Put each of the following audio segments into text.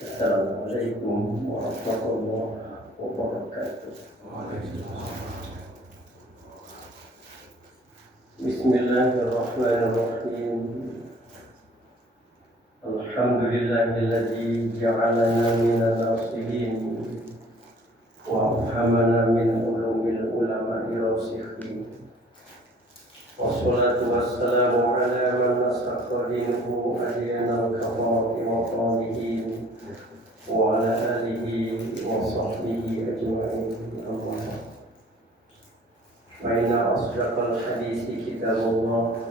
Assalamualaikum warahmatullahi wabarakatuh. Bismillahirrahmanirrahim. Alhamdulillahilladzi ja'alana minan nasihin wa afhamana min ulumil ulama'i rasikhin. Wassalatu wassalamu ala man nasakha dinahu adyanal kafarati wa qalihin wa ala alihi wa sahbihi ajma'in. Allah. Fa inna asdaqal hadisi kitabullah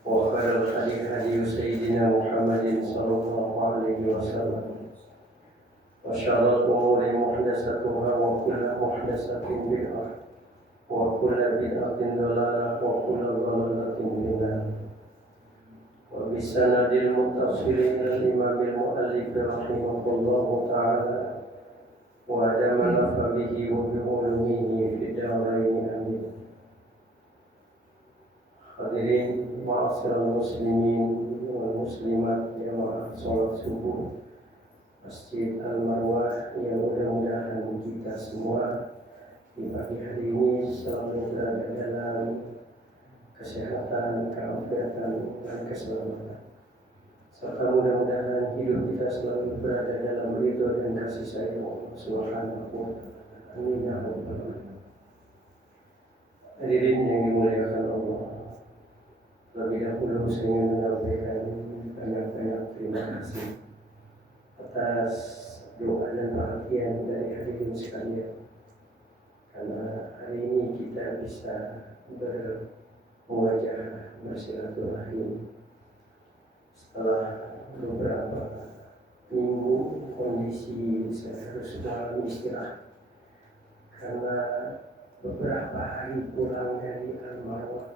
wa khairal hadi sayyidina Muhammadin sallallahu alaihi wasallam. Wa syarrul umuri muhdatsatuha wa kullu muhdatsatin bid'ah wa kullu bid'atin dhalalah wa kullu dhalalatin finnar. Wa bisanadil muttasil ila imamil muallif rahimahullahu ta'ala wa adama nafabihi wa bi'ulumihi fi darain amin. Hadirin ma'asyiral muslimin wal muslimat jamaah salat subuh Masjid Al-Marwah yang mudah-mudahan kita semua di pagi hari ini selalu berada dalam kesehatan, keafiatan, dan keselamatan. Serta mudah-mudahan hidup kita selalu berada dalam ridho dan kasih sayang Allah Subhanahu wa Ta'ala. Amin ya rabbal alamin. Hadirin yang dimuliakan Allah, lebih dahulu saya ingin menyampaikan banyak-banyak terima kasih atas doa dan perhatian dari hadirin sekalian. Karena hari ini kita bisa bermuajah bersilaturahim setelah beberapa minggu kondisi saya harus dalam istirahat karena beberapa hari pulang dari Al-Marwah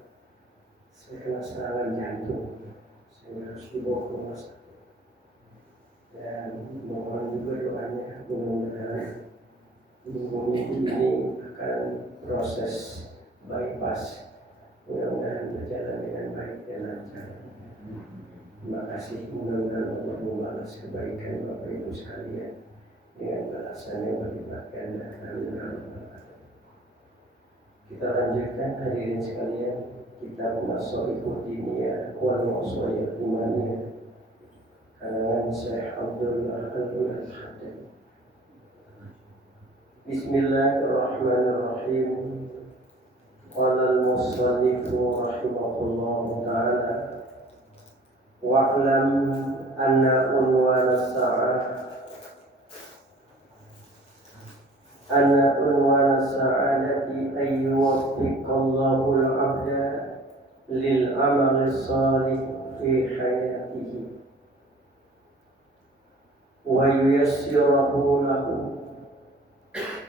saya kena serangan jantung, saya harus dibawa ke rumah sakit dan mohon juga doanya mudah-mudahan minggu ini akan proses bypass mudah-mudahan berjalan dengan baik dan lancar. Terima kasih, mudah-mudahan Allah membalas kebaikan Bapak Ibu sekalian dengan balasan yang berlipat ganda. Kita lanjutkan hadirin sekalian kitab Nasaihud Diniyah wal Wasaya Imaniyah karangan Syekh Abdullah Al-Haddad. Bismillahirrahmanirrahim. Qala al-musannifu rahimahullahu ta'ala wa'lam anna unwan as-sa'adati ay yuwaffiqallahu al-'abda lil 'amali salih fi hayatihi wa yuyassirahu lahu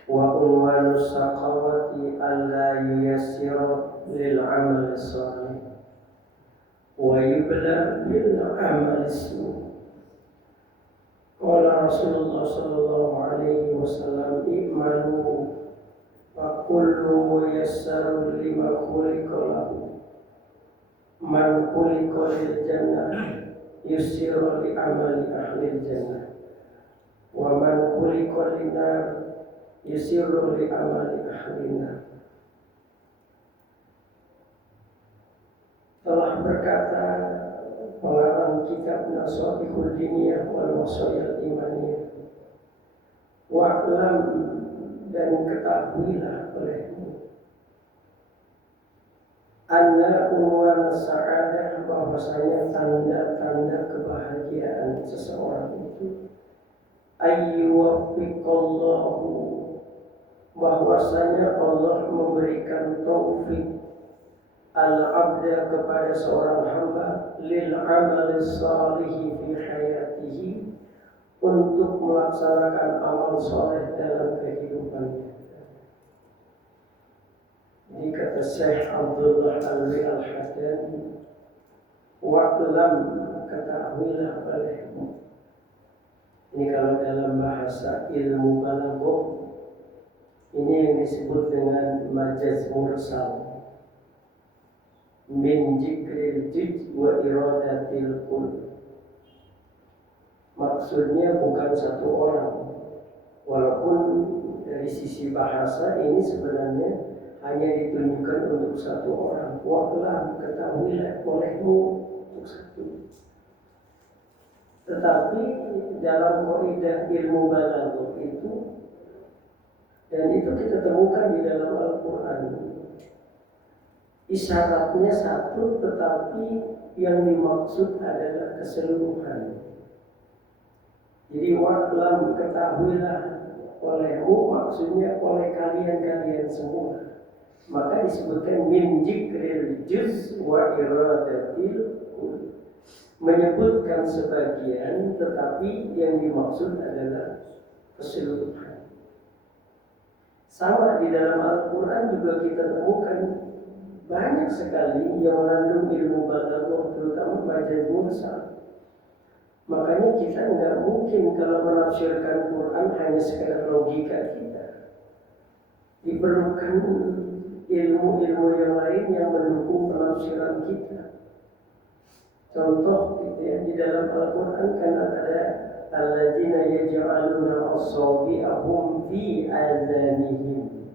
wa unwan as-saqawati alla yuyassira lil 'amali salih wa yubla bil 'amali su'. Qala Rasulullah sallallahu alaihi wasallam i'malu fa kullu muyassarun lima khuliqa lahu man khuliqa lil jannah yussiru li amali ahli jannah wa man khuliqa lin nar yussiru li amali ahli nar. Telah berkata pengarang kitab Nasaihud Diniyah wal Wasaya Imaniyah, wa'lam dan ketahuilah olehmu anna unwan sa'adah bahwasanya tanda-tanda kebahagiaan seseorang itu ayyuwaffiqallahu bahwasanya Allah memberikan taufik al-abda kepada seorang hamba lil amali salihi fi hayatihi untuk melaksanakan amal soleh dalam kehidupannya. Ini kata Syekh Abdullah Al-Haddad, wa'lam ketahuilah olehmu. Ini kalau dalam bahasa ilmu balaghah ini yang disebut dengan majaz mursal. Min jikril jid wa iradatil qul. Maka maksudnya bukan satu orang. Walaupun dari sisi bahasa ini sebenarnya hanya ditunjukkan untuk satu orang. Wa'lam, ketahuilah olehmu untuk satu. Tetapi dalam kaidah ilmu balaghah itu, dan itu kita temukan di dalam Al-Quran, isyaratnya satu tetapi yang dimaksud adalah keseluruhan. Jadi wa'lam, ketahuilah olehmu maksudnya oleh kalian semua. Maka disebutkan min jikril juz wa iradatil kull, menyebutkan sebagian tetapi yang dimaksud adalah keseluruhan. Sama di dalam Al-Quran juga kita temukan banyak sekali yang mengandung ilmu balaghah, terutama majaz mursal. Makanya kita nggak mungkin kalau menafsirkan Quran hanya sekedar logika kita. Diperlukan ilmu-ilmu yang lain yang mendukung penafsiran kita. Contoh gitu ya, di dalam Al-Quran kan ada alladzina yaj'aluna asabi'ahum fi adhanihim.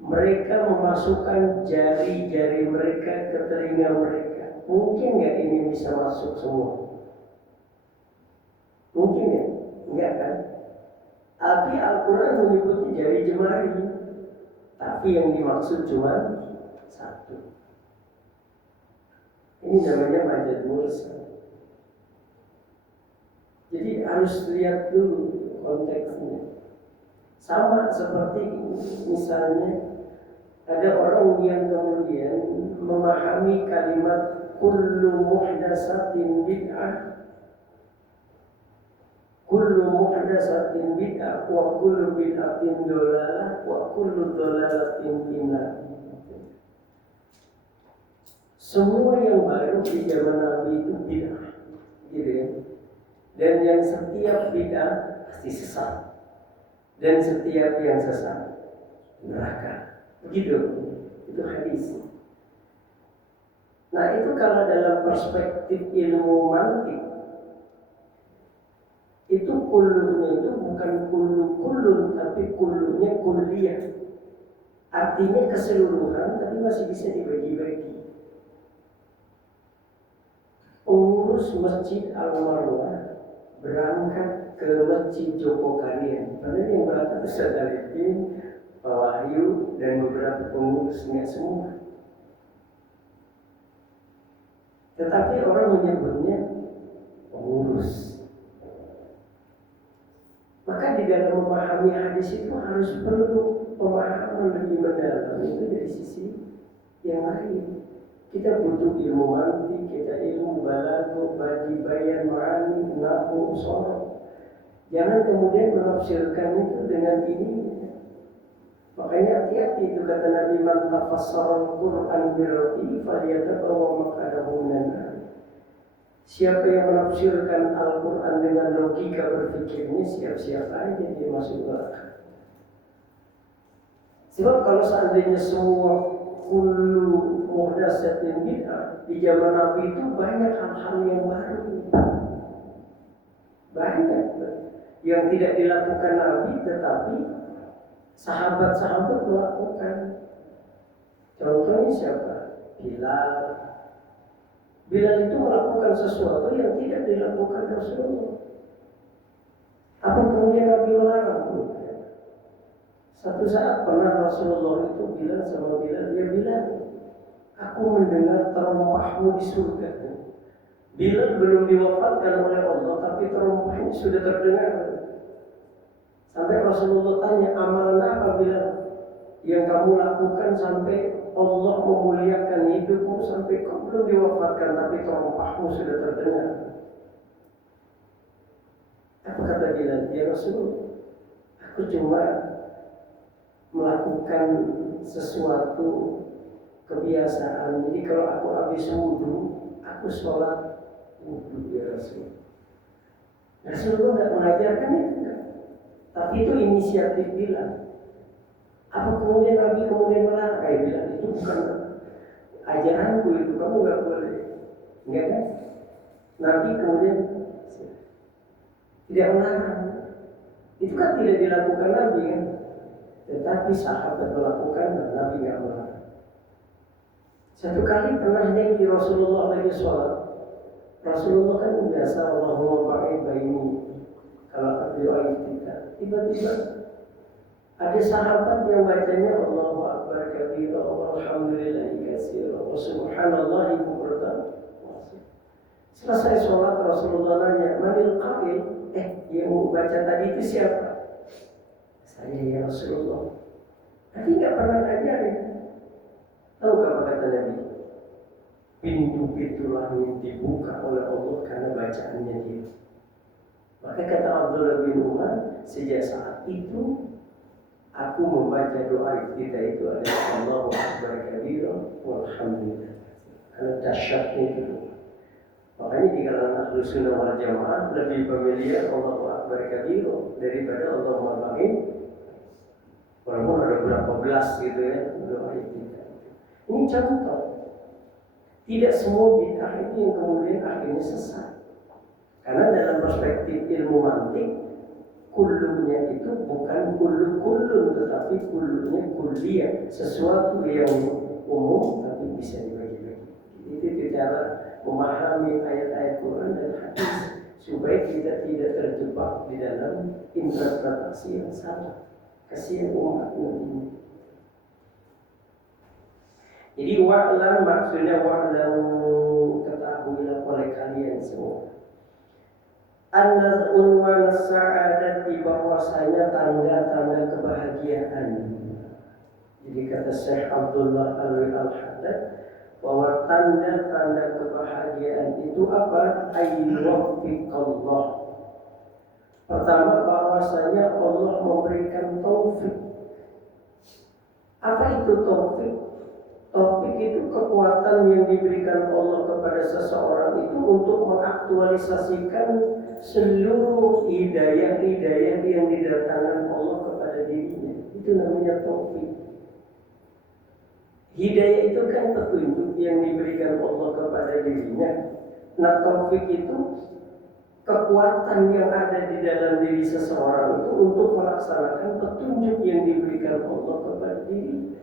Mereka memasukkan jari-jari mereka ke telinga mereka. Mungkin nggak ini bisa masuk semua? Mungkin ya? Enggak kan? Tapi Al-Quran menyebutnya jari jemari. Tapi yang dimaksud cuma satu. Ini namanya majaz mursal. Jadi harus lihat dulu konteksnya. Sama seperti misalnya ada orang yang kemudian memahami kalimat kullu muhdatsatin bid'ah, kullu muhdatsatin bid'ah wa kullu bid'atin dhalalah wa kullu dhalalatin finnar. Semua yang baru di zaman Nabi itu bid'ah, gitu ya. Dan yang setiap bid'ah pasti sesat. Dan setiap yang sesat neraka. Begitu. Itu hadis. Nah, itu kalau dalam perspektif ilmu mantik, itu kullunya itu bukan kullu tapi kullunya kulliyah. Artinya keseluruhan, tapi masih bisa dibagi-bagi. Pengurus Masjid Al-Marwah berangkat ke Masjid Jogokarian. Karena yang berangkat Ustaz Arifin, Pak Wahyu, dan beberapa pengurusnya semua. Tetapi orang menyebutnya pengurus. Maka di dalam memahami hadis itu harus perlu pemahaman lebih mendalam itu dari sisi yang lain. Kita butuh ilmu mantik, kita ilmu balaghah, badi bayan, ma'ani, nahwu, sharh. Jangan kemudian menafsirkan itu dengan ini. Makanya hati-hati itu kata Nabi, man tafassara al-Qur'an birra'i falyatabawwa maq'adahu minan nar. Siapa yang menafsirkan Al-Quran dengan logika berpikirnya, siap-siap aja dia masuk neraka. Sebab kalau seandainya semua kullu muhdatsatin bid'ah, di zaman Nabi itu banyak hal-hal yang baru. Banyak yang tidak dilakukan Nabi tetapi sahabat-sahabat melakukan. Contohnya siapa? Bilal itu melakukan sesuatu yang tidak dilakukan Rasulullah. Apa kemudian Nabi melarang? Satu saat pernah Rasulullah itu bilang sama Bilal, dia bilang, aku mendengar terompahmu di surga. Bilal belum diwafatkan oleh Allah, tapi terompahnya sudah terdengar. Sampai Rasulullah tanya, amalan apa Bilal yang kamu lakukan sampai Allah memuliakan hidupmu sampai kau belum diwafatkan tapi terompahmu sudah terdengar? Apa kata Bilal? Ya Rasul, aku cuma melakukan sesuatu kebiasaan. Jadi kalau aku habis wudhu, aku sholat wudhu ya Rasul. Rasulullah tidak mengajarkan itu, tapi itu inisiatif Bilal. Apa kemudian Nabi kemudian melarang? Bilang itu bukan ajaranku, itu kamu nggak boleh, enggak kan? Nabi kemudian tidak melarang. Itu kan tidak dilakukan Nabi kan, tetapi sahabat melakukan dan Nabi nggak melarang. Satu kali pernah di Rasulullah lagi sholat. Rasulullah kan biasa Allahumma ba'id baini kalau doa kita. Tiba-tiba ada sahabat yang bacanya Allahu Akbar kabira walhamdulillahi katsira wa subhanallahi bukratan. Selesai sholat Rasulullah nanya, manil qail? Yang baca tadi itu siapa? Saya ya Rasulullah. Tapi nggak pernah ngajarin. Tahu apa kata Nabi? Pintu-pintu langit dibuka oleh Allah karena bacaannya dia. Maka kata Abdullah bin Umar, sejak saat itu aku membaca doa kita itu adalah Allahu Akbar kabira walhamdulillah. Karena dahsyatnya itu. Makanya di kalangan Ahlus Sunnah wal Jamaah lebih familiar Allahu Akbar kabira daripada Allahumma ba'id. Walaupun ada berapa belas gitu ya doa kita. Ini contoh. Tidak semua bid'ah itu yang kemudian akhirnya sesat. Karena dalam perspektif ilmu mantik, kullunya itu bukan kullu-kullun, tetapi kullunya kulliyah, sesuatu yang umum tapi bisa dibagi-bagi. Itu cara memahami ayat-ayat Quran dan hadis supaya kita tidak terjebak di dalam interpretasi yang salah. Kasihan umat ini. Jadi wa'lam maksudnya wa'lam, ketahuilah oleh kalian semua. Anna unwan sa'adati, bahwasanya tanda-tanda kebahagiaan. Jadi kata Syekh Abdullah Alwi Al-Haddad bahwa tanda-tanda kebahagiaan itu apa? Ayyuhfiqallah. Pertama bahwasanya Allah memberikan taufik. Apa itu taufik? Taufik itu kekuatan yang diberikan Allah kepada seseorang itu untuk mengaktualisasikan seluruh hidayah-hidayah yang didatangkan Allah kepada dirinya. Itu namanya taufik. Hidayah itu kan petunjuk yang diberikan Allah kepada dirinya. Nah, taufik itu kekuatan yang ada di dalam diri seseorang itu untuk melaksanakan petunjuk yang diberikan Allah kepada dirinya.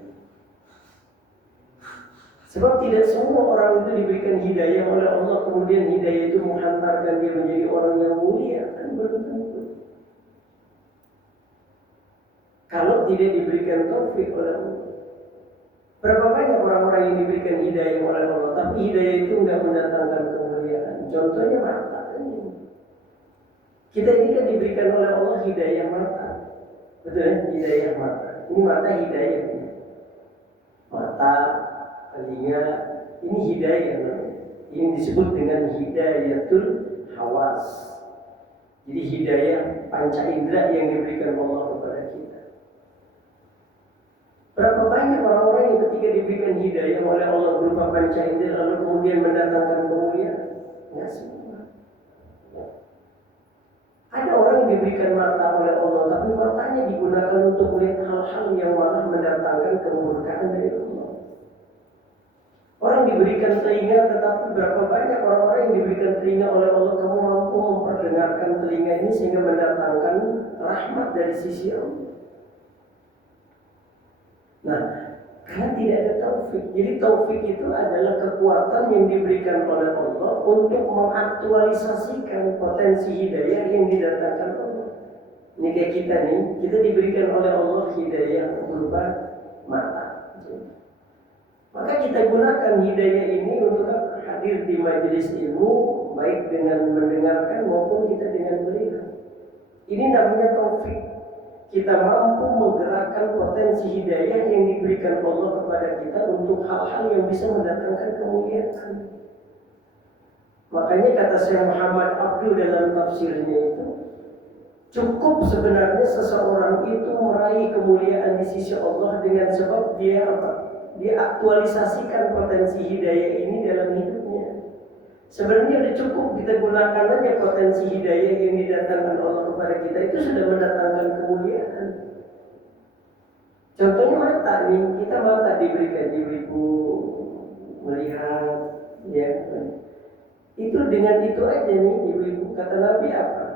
Sebab tidak semua orang itu diberikan hidayah oleh Allah, kemudian hidayah itu menghantarkan dia menjadi orang yang mulia, kan belum tentu. Kalau tidak diberikan taufik oleh Allah. Berapa banyak orang-orang yang diberikan hidayah oleh Allah, tapi hidayah itu enggak mendatangkan kemuliaan. Contohnya mata. Kita ini kan diberikan oleh Allah hidayah mata. Betul, hidayah mata. Ini mata hidayah. Mata, telinga, ini hidayah. Ini disebut dengan hidayatul hawas. Jadi hidayah panca indera yang diberikan Allah kepada kita. Berapa banyak orang-orang yang ketika diberikan hidayah oleh Allah berupa panca indera lalu kemudian mendatangkan kemuliaan? Enggak semua. Ada orang yang diberikan mata oleh Allah, tapi matanya digunakan untuk melihat hal-hal yang malah mendatangkan kemurkaan dari Allah. Orang diberikan telinga, tetapi berapa banyak orang-orang yang diberikan telinga oleh Allah, kamu mampu memperdengarkan telinga ini sehingga mendatangkan rahmat dari sisi Allah. Nah, karena tidak ada taufik. Jadi taufik itu adalah kekuatan yang diberikan oleh Allah untuk mengaktualisasikan potensi hidayah yang didatangkan Allah. Ini kayak kita nih, kita diberikan oleh Allah hidayah berupa mata. Maka kita gunakan hidayah ini untuk hadir di majelis ilmu, baik dengan mendengarkan maupun kita dengan melihat. Ini namanya taufik. Kita mampu menggerakkan potensi hidayah yang diberikan Allah kepada kita untuk hal-hal yang bisa mendatangkan kemuliaan. Makanya kata Syekh Muhammad Abdul dalam tafsirnya itu, cukup sebenarnya seseorang itu meraih kemuliaan di sisi Allah dengan sebab dia apa? Dia aktualisasikan potensi hidayah ini dalam hidupnya. Sebenarnya sudah cukup kita gunakan aja potensi hidayah yang didatangkan Allah kepada kita, itu sudah mendatangkan kemuliaan. Contohnya mata nih, kita mata diberikan ibu melihat, ya. Itu dengan itu aja nih ibu-ibu, kata Nabi apa?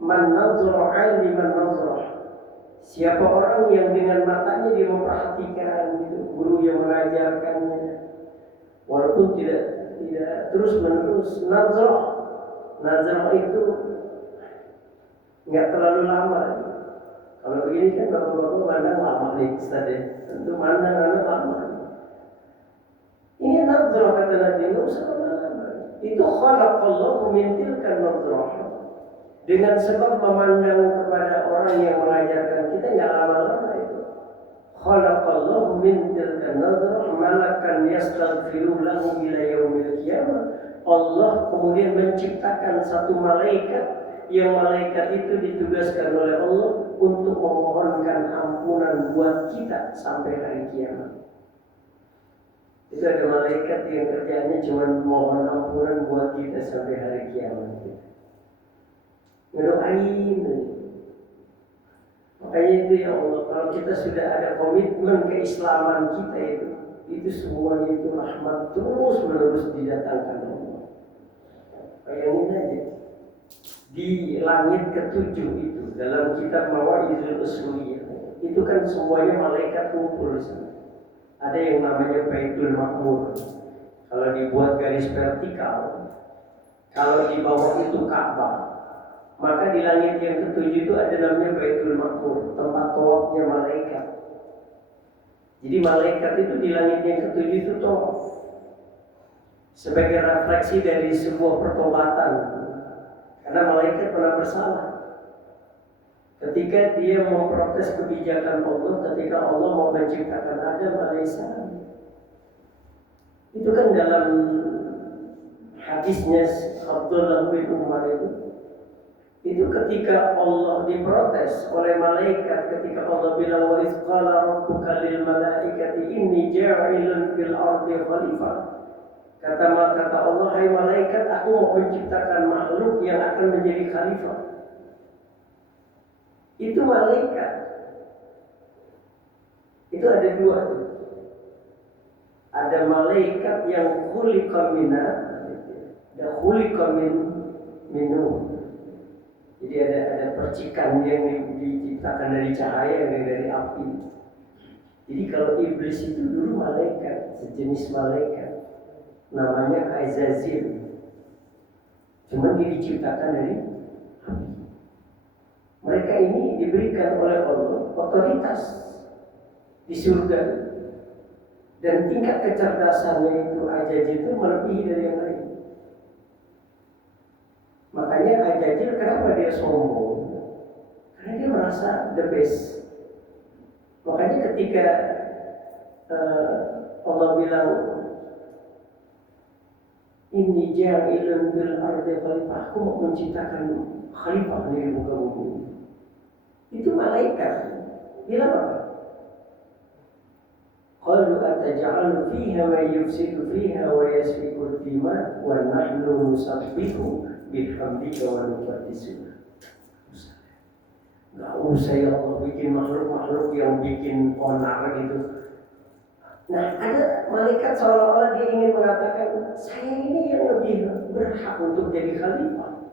Man nazara 'aliman nazara. Siapa orang yang dengan matanya dia memperhatikan gitu, guru yang mengajarkannya, walaupun tidak terus menerus. Nazarah itu nggak terlalu lama. Kalau begini kan bapak-bapak mandang lama nih Ustaz ya. Tentu mandang anak lama. Ini nazarah kata Nabi, nggak usah lama-lama. Itu khalaqallahu min tilkan nazarah. Dengan sebab memandang kepada orang yang mengajarkan kita nggak lama-lama itu. Khalaqallahu min tilkan nazarah malakan yastaghfiru lahu ila yaumil qiyamah. Allah kemudian menciptakan satu malaikat, yang malaikat itu ditugaskan oleh Allah untuk memohonkan ampunan buat kita sampai hari kiamat. Itu ada malaikat yang kerjanya cuma mohon ampunan buat kita sampai hari kiamat. Ngedoain. Makanya itu ya Allah, kalau kita sudah ada komitmen keislaman kita itu semuanya itu rahmat terus menerus didatangkan Allah. Bayangin aja, di langit ketujuh itu dalam kitab Mawa'izul Usuliyah itu kan semuanya malaikat kumpul di sana. Ada yang namanya Baitul Ma'mur. Kalau dibuat garis vertikal, kalau di bawah itu Ka'bah, maka di langit yang ketujuh itu ada namanya Baitul Ma'mur, tempat tawafnya malaikat. Jadi malaikat itu di langit yang ketujuh itu tawaf sebagai refleksi dari sebuah pertobatan. Karena malaikat pernah bersalah ketika dia memprotes kebijakan Allah, ketika Allah mau menciptakan Adam alaihissalam. Itu kan dalam hadisnya Abdullah bin Umar itu ketika Allah diprotes oleh malaikat, ketika Allah bilang wa iz qala rabbuka lil malaikati inni ja'ilun fil ardi khalifah. Kata Allah, hai malaikat, aku mau menciptakan makhluk yang akan menjadi khalifah. Itu malaikat. Itu ada dua tuh. Ada malaikat yang khuliqa minat, ada khuliqa minum. Jadi ada percikan yang diciptakan dari cahaya, dari api. Jadi kalau iblis itu dulu malaikat, sejenis malaikat, namanya Azazil. Cuma dia diciptakan dari api. Mereka ini diberikan oleh Allah otoritas di surga, dan tingkat kecerdasannya itu Azazil itu melebihi dari yang lain. Makanya Azazil kenapa dia sombong? Karena dia merasa the best. Makanya ketika Allah bilang inni ja'ilun fil ardi khalifah, aku mau menciptakan khalifah di muka bumi. Itu malaikat bilang apa? Qalu ataj'alu fiha ma yufsidu fiha wa yasfiku ad-dima wa nahnu nusabbihu bihamdika wa nuqaddisu. Gak usah ya Allah bikin makhluk-makhluk yang bikin onar gitu. Nah, ada malaikat seolah-olah dia ingin mengatakan, saya ini yang lebih berhak untuk jadi khalifah.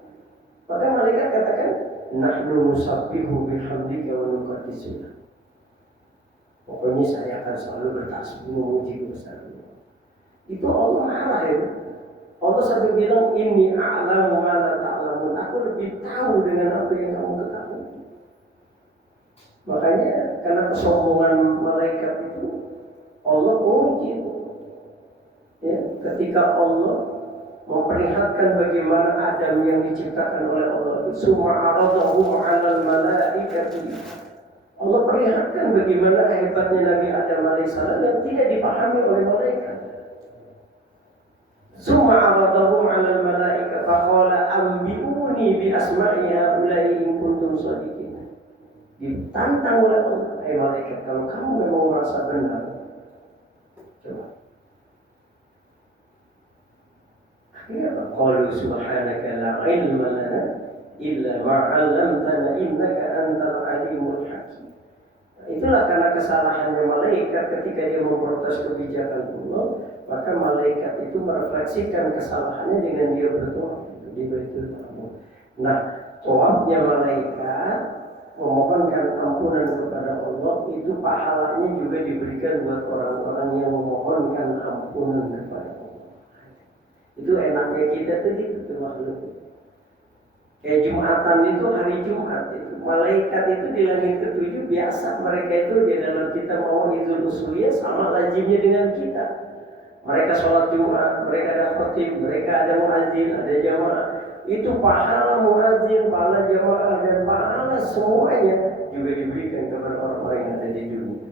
Maka malaikat katakan, nahnu nusabbihu bihamdika wa nuqaddisu. Pokoknya saya akan selalu bertasbih memuji besarmu. Itu Allah marah ya. Allah sampai bilang, inni a'lamu ma la ta'lamun. Aku lebih tahu dengan apa yang kamu ketahui. Makanya karena kesombongan malaikat itu, Allah uji. Ya, ketika Allah memperlihatkan bagaimana Adam yang diciptakan oleh Allah, summa aradahu 'alal malaikati. Allah perlihatkan bagaimana hebatnya Nabi Adam alaihissalam yang tidak dipahami oleh malaikat. Summa aradahu 'alal malaikati faqala ambiuni bi asma'i haula'i in kuntum shadiqin. Ditantang oleh Allah, hai malaikat, kalau kamu memang merasa benar, coba. Akhirnya qalu subhanaka la ilma lana illa ma 'allamtana innaka antal alimul hakim. Itulah karena kesalahannya malaikat ketika dia memprotes kebijakan Allah, maka malaikat itu merefleksikan kesalahannya dengan dia berdoa di Baitul Ma'mur. Nah, tawafnya malaikat memohonkan ampunan kepada Allah, itu pahalanya juga diberikan buat orang-orang yang memohonkan ampunan kepada Allah. Itu enaknya kita tuh gitu makhluk. Kayak Jumatan itu, hari Jumat itu, malaikat itu di langit ketujuh biasa mereka itu di dalam kita mau Idul Usuliyah sama lazimnya dengan kita. Mereka sholat Jumat, mereka ada khotib, mereka ada muadzin, ada jamaah. Itu pahala muadzin, pahala jamaah, dan pahala semuanya juga diberikan kepada orang-orang yang ada di dunia.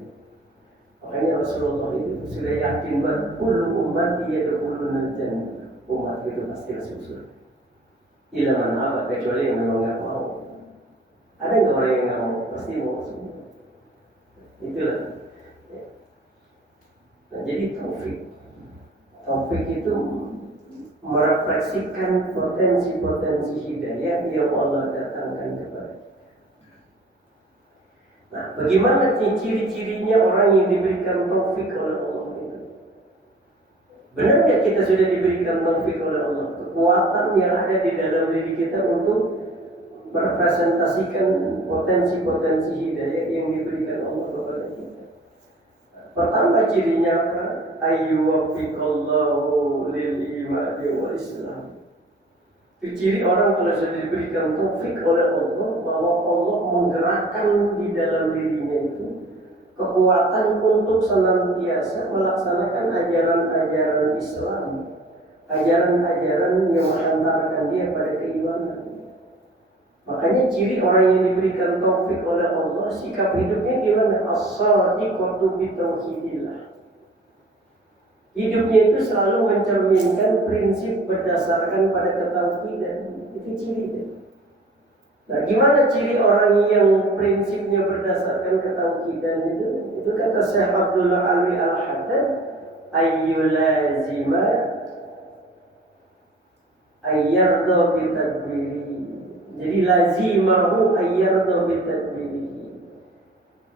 Makanya Rasulullah itu sudah yakin bahwa kullu ummati yadkhuluna jannah. Umat itu pasti masuk surga. Ilaman apa, kecuali yang memang nggak mau. Ada nggak orang yang nggak mau? Pasti mau semua. Itulah. Nah, jadi taufik itu merefleksikan potensi-potensi hidayah yang Allah datangkan kepada kita. Nah, bagaimana ciri-cirinya orang yang diberikan taufik oleh Allah itu? Benar nggak kita sudah diberikan taufik oleh Allah? Kekuatan yang ada di dalam diri kita untuk merepresentasikan potensi-potensi hidayah yang diberikan Allah kepada kita. Pertama cirinya apa? Ayyuwaffiqallahu lil imani wal Islam. Itu ciri orang kalau sudah diberikan taufik oleh Allah, bahwa Allah menggerakkan di dalam dirinya itu kekuatan untuk senantiasa melaksanakan ajaran-ajaran Islam, ajaran-ajaran yang menghantarkan dia pada keimanan. Makanya ciri orang yang diberikan taufik oleh Allah, sikap hidupnya gimana? As-sadiqatu bi tauhidillah. Hidupnya itu selalu mencerminkan prinsip berdasarkan pada ketauhidan. Itu cirinya. Nah, gimana ciri orang yang prinsipnya berdasarkan ketauhidan itu? Itu kata Syekh Abdullah Alwi Al-Haddad, ayyulazima ayyarda bitadbiri. Jadi lazimahu ayyarda bitadbiri.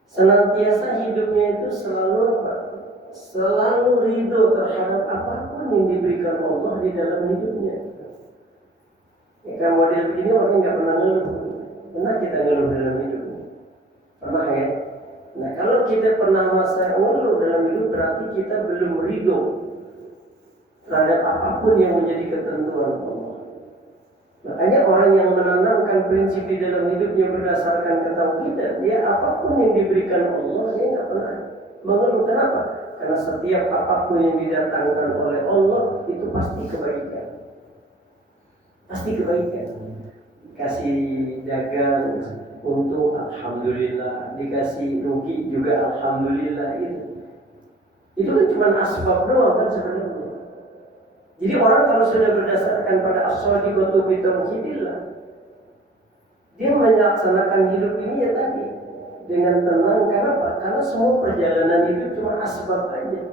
Senantiasa hidupnya itu selalu ridho terhadap apapun yang diberikan Allah di dalam hidupnya. Ya, kan model begini orang nggak pernah ngeluh. Pernah kita ngeluh dalam hidup? Pernah ya? Nah, kalau kita pernah masa ngeluh dalam hidup, berarti kita belum ridho terhadap apapun yang menjadi ketentuan Allah. Makanya orang yang menanamkan prinsip di dalam hidupnya berdasarkan ketauhidan, dia apapun yang diberikan Allah, dia nggak pernah mengeluh. Kenapa? Karena setiap apapun yang didatangkan oleh Allah itu pasti kebaikan. Pasti kebaikan. Dikasih dagang untung, alhamdulillah. Dikasih rugi juga alhamdulillah. Itu kan cuma asbab doang kan sebenarnya. Jadi orang kalau sudah berdasarkan pada as-sadiqatu bi tauhidillah, dia melaksanakan hidup ini ya tadi dengan tenang. Kenapa? Karena semua perjalanan hidup cuma asbab aja.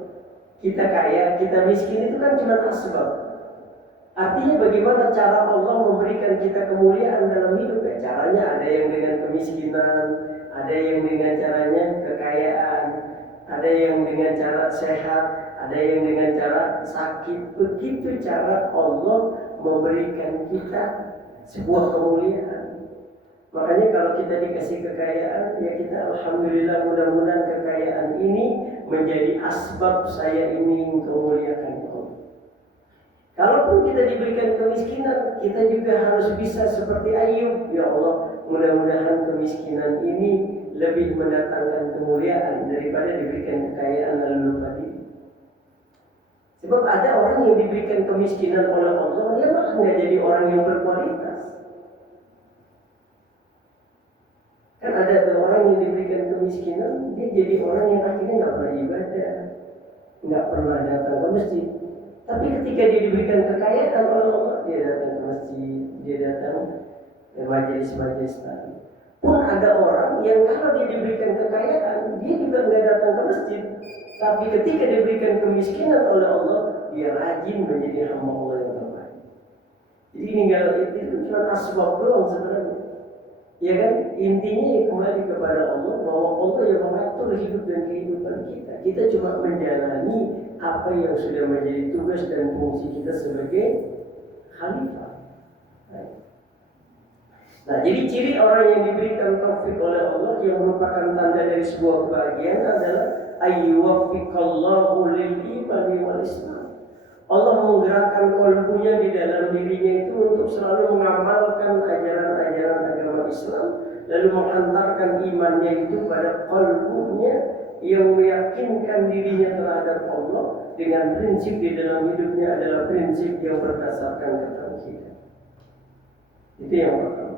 Kita kaya, kita miskin itu kan cuma asbab. Artinya bagaimana cara Allah memberikan kita kemuliaan dalam hidup ya? Caranya ada yang dengan kemiskinan, ada yang dengan caranya kekayaan, ada yang dengan cara sehat, ada yang dengan cara sakit. Begitu cara Allah memberikan kita sebuah kemuliaan. Makanya kalau kita dikasih kekayaan, ya kita alhamdulillah, mudah-mudahan kekayaan ini menjadi asbab saya ingin kemuliaan Allah. Kalaupun kita diberikan kemiskinan, kita juga harus bisa seperti Ayub. Ya Allah, mudah-mudahan kemiskinan ini lebih mendatangkan kemuliaan daripada diberikan kekayaan lalu lupa diri. Sebab ada orang yang diberikan kemiskinan oleh Allah, dia malah nggak jadi orang yang berkualitas. Kan ada tuh orang yang diberikan kemiskinan, dia jadi orang yang akhirnya nggak pernah ibadah, nggak pernah datang ke masjid. Tapi ketika dia diberikan kekayaan oleh Allah, dia datang ke masjid, dia datang ke majelis-majelis tadi. Pun ada orang yang kalau dia diberikan kekayaan, dia juga nggak datang ke masjid. Tapi ketika diberikan kemiskinan oleh Allah, dia rajin menjadi hamba Allah yang terbaik. Jadi tinggal itu cuma asbab doang sebenarnya. Ya kan, intinya kembali kepada Allah, bahwa Allah yang mengatur hidup dan kehidupan kita. Kita cuma menjalani apa yang sudah menjadi tugas dan fungsi kita sebagai khalifah. Nah, jadi ciri orang yang diberikan taufik oleh Allah yang merupakan tanda dari sebuah kebahagiaan adalah ayyuwaffiqallahu lil imani wal Islam. Allah menggerakkan qalbunya di dalam dirinya itu untuk selalu mengamalkan ajaran-ajaran agama Islam, lalu menghantarkan imannya itu pada qalbunya yang meyakinkan dirinya terhadap Allah dengan prinsip di dalam hidupnya adalah prinsip yang berdasarkan ketauhidan. Itu yang pertama.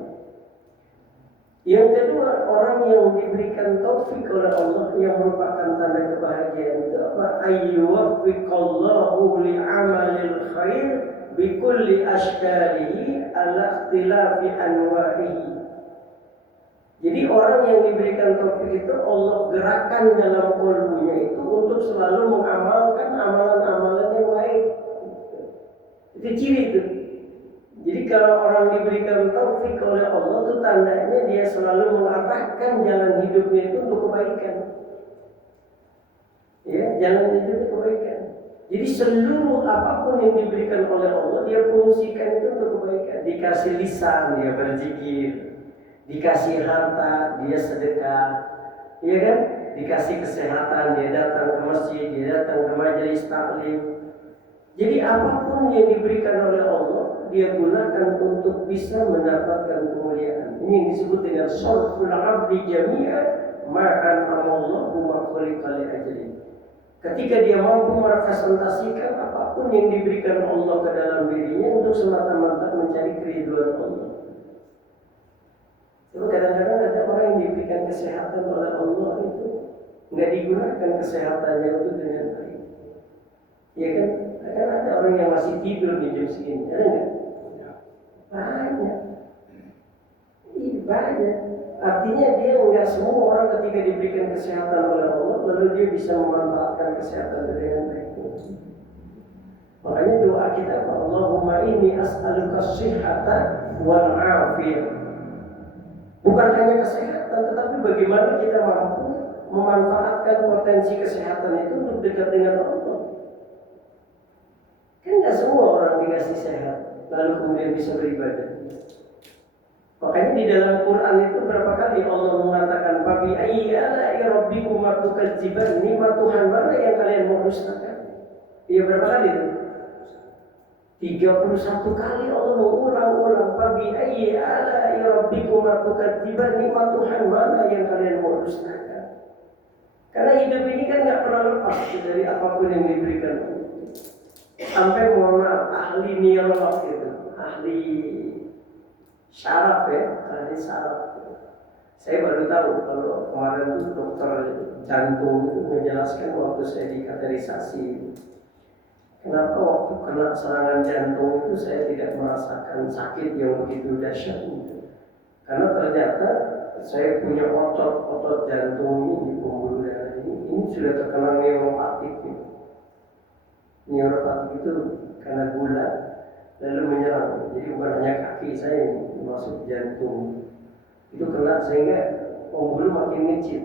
Yang kedua, orang yang diberikan taufik oleh Allah yang merupakan tanda kebahagiaan itu apa? Ayyuwaffiqallahu li'amalil khair bikulli ashkarihi ala ikhtilafi anwa'ihi. Jadi orang yang diberikan taufik itu Allah gerakan dalam qalbunya itu untuk selalu mengamalkan amalan-amalan yang baik. Itu ciri itu. Jadi kalau orang diberikan taufik oleh Allah itu tandanya dia selalu mengarahkan jalan hidupnya itu untuk kebaikan. Ya, jalan hidupnya kebaikan. Jadi seluruh apapun yang diberikan oleh Allah dia fungsikan itu untuk kebaikan. Dikasih lisan dia berzikir, dikasih harta dia sedekah, ya kan? Dikasih kesehatan dia datang ke masjid, dia datang ke majelis taklim. Jadi apapun yang diberikan oleh Allah dia gunakan untuk bisa mendapatkan kemuliaan. Ini yang disebut dengan sarful abdi jami'a ma'an amallahu wa khuliqa li ajli. Ketika dia mampu merepresentasikan apapun yang diberikan Allah ke dalam dirinya untuk semata-mata mencari keridhaan Allah. Sebab kadang-kadang ada orang yang diberikan kesehatan oleh Allah itu nggak digunakan kesehatannya itu dengan baik. Ya kan? Kan ada orang yang masih tidur di jam segini, ada nggak? Banyak. Iya banyak. Artinya dia nggak semua orang ketika diberikan kesehatan oleh Allah lalu dia bisa memanfaatkan kesehatan dengan baik. Makanya doa kita apa? Allahumma inni as'aluka shihhata wal afiyah. Bukan hanya kesehatan, tetapi bagaimana kita mampu memanfaatkan potensi kesehatan itu untuk dekat dengan Allah. Kan tidak semua orang dikasih sehat lalu kemudian bisa beribadah. Makanya di dalam Quran itu berapa kali Allah mengatakan Fabi ayyi ala'i rabbikuma tukadziban, nikmat Tuhan mana yang kalian mau dustakan? Iya berapa kali itu? 31 kali Allah mengulang-ulang Fabi ayyi ala'i rabbikuma tukadziban, nikmat Tuhan mana yang kalian mau dustakan? Karena hidup ini kan nggak pernah lepas dari apapun yang diberikan. Sampai mohon maaf, ahli neurolog itu, ahli syaraf ya, ahli syaraf. Saya baru tahu kalau kemarin itu dokter jantung itu menjelaskan waktu saya di kateterisasi. Kenapa waktu kena serangan jantung itu saya tidak merasakan sakit yang begitu dahsyat itu? Karena ternyata saya punya otot jantung ini di pembuluh darah ini sudah terkena neuropatik gitu. Neuropatik itu karena gula lalu menyerang. Jadi bukan hanya kaki saya ini masuk jantung itu kena sehingga pembuluh makin ngecil.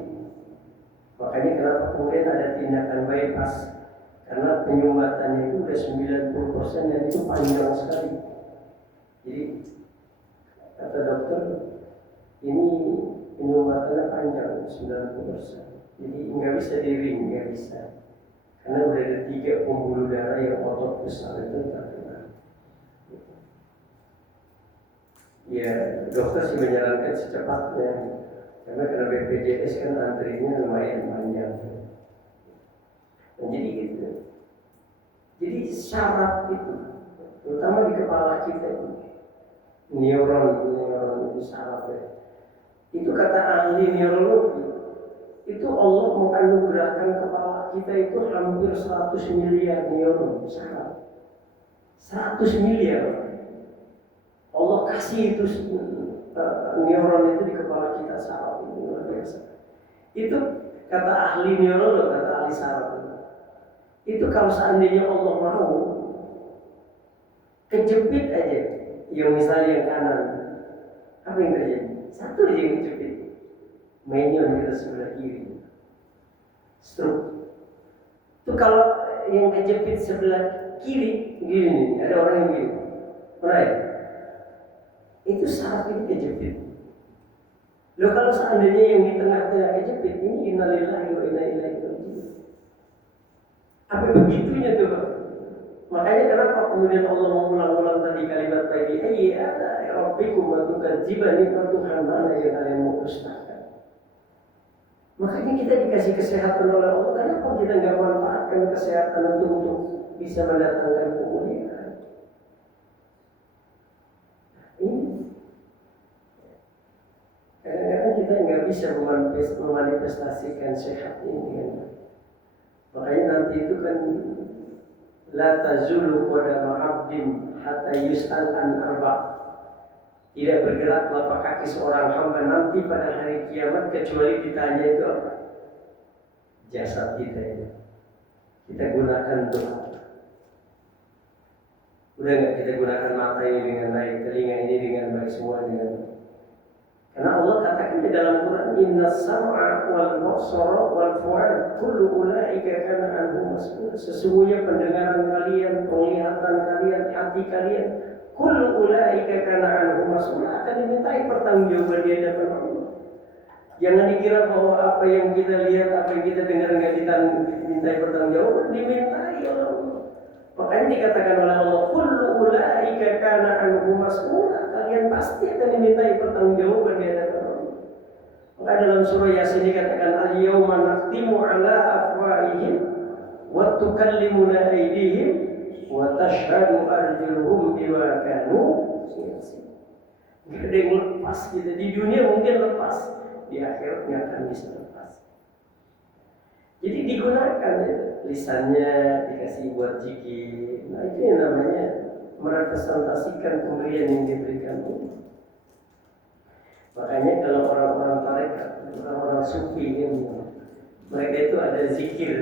Makanya kenapa kemudian ada tindakan bypass karena penyumbatannya itu udah 90% dan itu panjang sekali. Jadi kata dokter ini penyumbatannya panjang 90%. Jadi nggak bisa di-ring, nggak bisa. Karena udah ada 3 pembuluh darah yang otot besar itu terkena. Ya dokter sih menyarankan secepatnya. Karena BPJS kan antrinya lumayan panjang. Nah, jadi gitu. Jadi syaraf itu, terutama di kepala kita ini, neuron itu syaraf ya. Itu kata ahli neurologi. Itu Allah menganugerahkan kepala kita itu hampir 100 miliar neuron syaraf. 100 miliar. Allah kasih itu neuron itu di kepala kita syaraf itu luar biasa. Itu kata ahli neurolog, kata ahli syaraf. Itu kalau seandainya Allah mau kejepit aja, yang misalnya yang kanan, apa yang terjadi? Satu aja yang kejepit. Mainnya kita sebelah kiri, stroke. Itu kalau yang kejepit sebelah kiri, gini nih, ada orang yang gini, pernah ya? Itu syarat ini kejepit. Loh kalau seandainya yang di tengah-tengah kejepit ini innalillahi wa inna ilaihi raji'un. Apa begitunya tuh Pak? Makanya kenapa kemudian Allah mengulang-ulang tadi kalimat tadi, ayy ala rabbikum wa tukadziban, nikmat Tuhan mana yang kalian mau dustakan. Makanya kita dikasih kesehatan oleh Allah, kenapa kita nggak manfaatkan kesehatan untuk bisa mendatangkan kemuliaan? Ini kadang-kadang kita nggak bisa memanifestasikan sehat ini. Makanya nanti itu kan la tazulu qadama 'abdin hatta yus'al an arba'. Tidak bergerak telapak kaki seorang hamba nanti pada hari kiamat kecuali ditanya itu apa? Jasad kita ini. Kita gunakan untuk apa? Udah nggak kita gunakan mata ini dengan baik, telinga ini dengan baik, semua dengan baik. Karena Allah katakan di dalam Quran, inna sam'a wal basara wal fu'ad kullu ulaika kana anhu mas'ul. Sesungguhnya pendengaran kalian, penglihatan kalian, hati kalian, kullu ulaika kana anhu mas'ul, akan dimintai pertanggungjawaban di hadapan Allah. Jangan dikira bahwa apa yang kita lihat, apa yang kita dengar enggak dimintai pertanggungjawaban, dimintai oleh Allah. Makanya dikatakan oleh Allah, kullu ulaika kana anhu mas'ul. Kalian pasti akan dimintai pertanggungjawaban di hadapan Allah. Maka dalam surah Yasin dikatakan al-yawma naqtimu ala afwahihim wa tukallimuna aydihim wa tashhadu arjuluhum bima kanu yaksibun. Gak ada yang lepas kita di dunia, mungkin lepas, di akhiratnya akan bisa lepas. Jadi digunakan ya, lisannya dikasih buat zikir. Nah itu yang namanya merepresentasikan pemberian yang diberikan Allah. Makanya kalau orang-orang tarekat, orang-orang sufi ini, mereka itu ada zikir.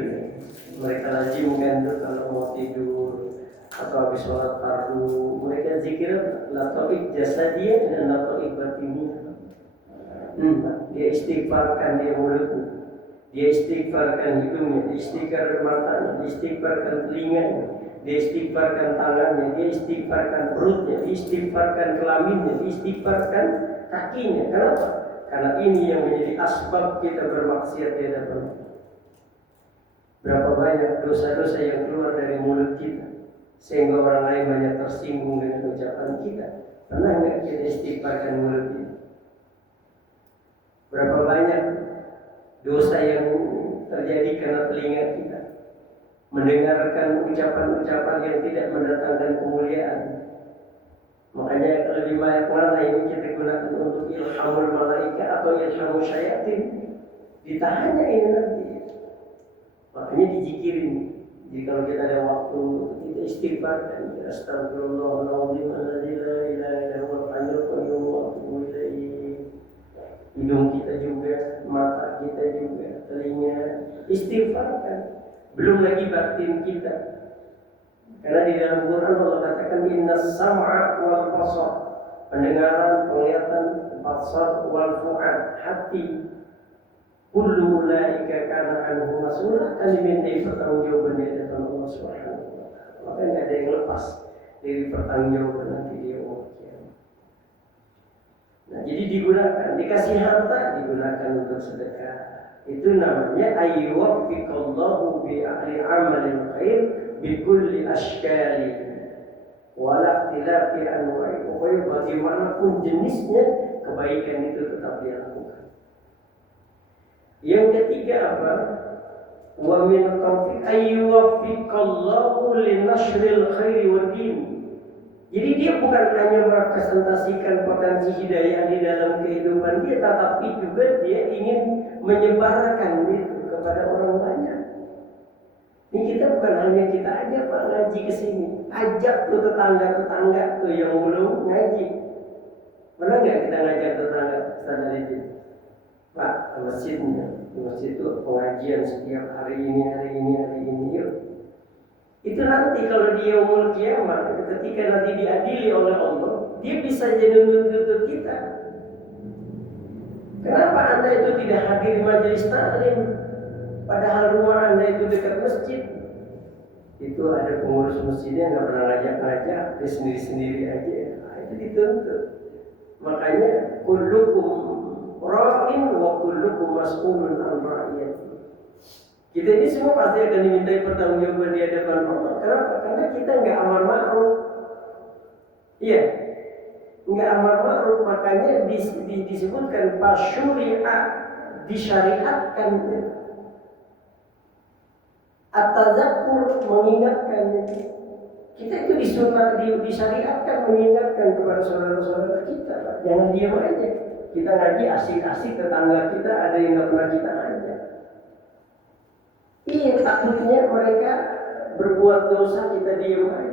Mereka lazimkan tuh kalau mau tidur atau habis sholat fardu, mereka zikir latoik jasadiyah dan latoik batiniyah. Dia istighfarkan dia mulutnya, dia istighfarkan hidungnya, dia istighfarkan matanya, dia istighfarkan telinganya, dia istighfarkan tangannya, dia istighfarkan perutnya, dia istighfarkan kelaminnya, dia istighfarkan kakinya. Kenapa? Karena ini yang menjadi asbab kita bermaksiat di hadapan Allah. Berapa banyak dosa-dosa yang keluar dari mulut kita sehingga orang lain banyak tersinggung dengan ucapan kita. Pernah nggak kita istighfarkan mulut kita? Berapa banyak dosa yang terjadi karena telinga kita mendengarkan ucapan-ucapan yang tidak mendatangkan kemuliaan. Makanya lebih banyak mana ini kita gunakan untuk ilhamul malaika atau ilhamul syayatin. Ditahannya ini nanti. Makanya dizikirin. Jadi kalau kita ada waktu, kita istighfarkan. Astagfirullahaladzim alladzi la ilaha illa huwal hayyul qayyum wa atubu ilaihi. Hidung kita juga, mata kita juga, telinga, istighfarkan. Belum lagi batin kita. Karena di dalam Quran Allah katakan innas sam'a wal basar, pendengaran, penglihatan, basar wal fu'ad, hati, kullu ulaika kana anhu mas'ul, akan dimintai pertanggungjawaban di hadapan Allah Subhanahu wa taala. Maka enggak ada yang lepas dari pertanggungjawaban nanti di yaumul qiyamah. Nah, jadi digunakan, dikasih harta digunakan untuk sedekah. Itu namanya ayyuwaffiqallahu bi ahli amalil khair bi kulli ashkali wala ikhtilafi anwa'i. Pokoknya bagaimanapun jenisnya kebaikan itu tetap dilakukan. Yang ketiga apa? Wa min taufiq ayyuwaffiqallahu linashril khairi wad din. Jadi dia bukan hanya merepresentasikan potensi hidayah di dalam kehidupan dia, tetapi juga dia ingin menyebarkan itu kepada orang banyak. Ini kita bukan hanya kita aja Pak ngaji ke sini, ajak tuh tetangga-tetangga tuh yang belum ngaji. Pernah nggak kita ngajak tetangga sana itu? Pak, masjidnya, masjid itu pengajian setiap hari ini yuk. Itu nanti kalau dia yaumul qiyamah, ketika nanti diadili oleh Allah, dia bisa jadi menuntut kita. Kenapa Anda itu tidak hadir majelis taklim, padahal rumah Anda itu dekat masjid? Itu ada pengurus masjidnya nggak pernah ngajak-ngajak, dia sendiri-sendiri aja. Nah, itu dituntut. Makanya kullukum ra'in wa kullukum mas'ulun an ra'iyati. Kita ini semua pasti akan dimintai pertanggungjawaban di hadapan Allah. Kenapa? Karena kita nggak amar ma'ruf. Iya, nggak amar ma'ruf, makanya disebutkan pasyuri'a, disyariatkan. At-tadzakur, mengingatkan. Kita itu disyariatkan mengingatkan kepada saudara-saudara kita. Jangan diam aja. Kita ngaji asik-asik, tetangga kita ada yang nggak pernah kita ajak. Iya, takutnya mereka berbuat dosa, kita diam aja.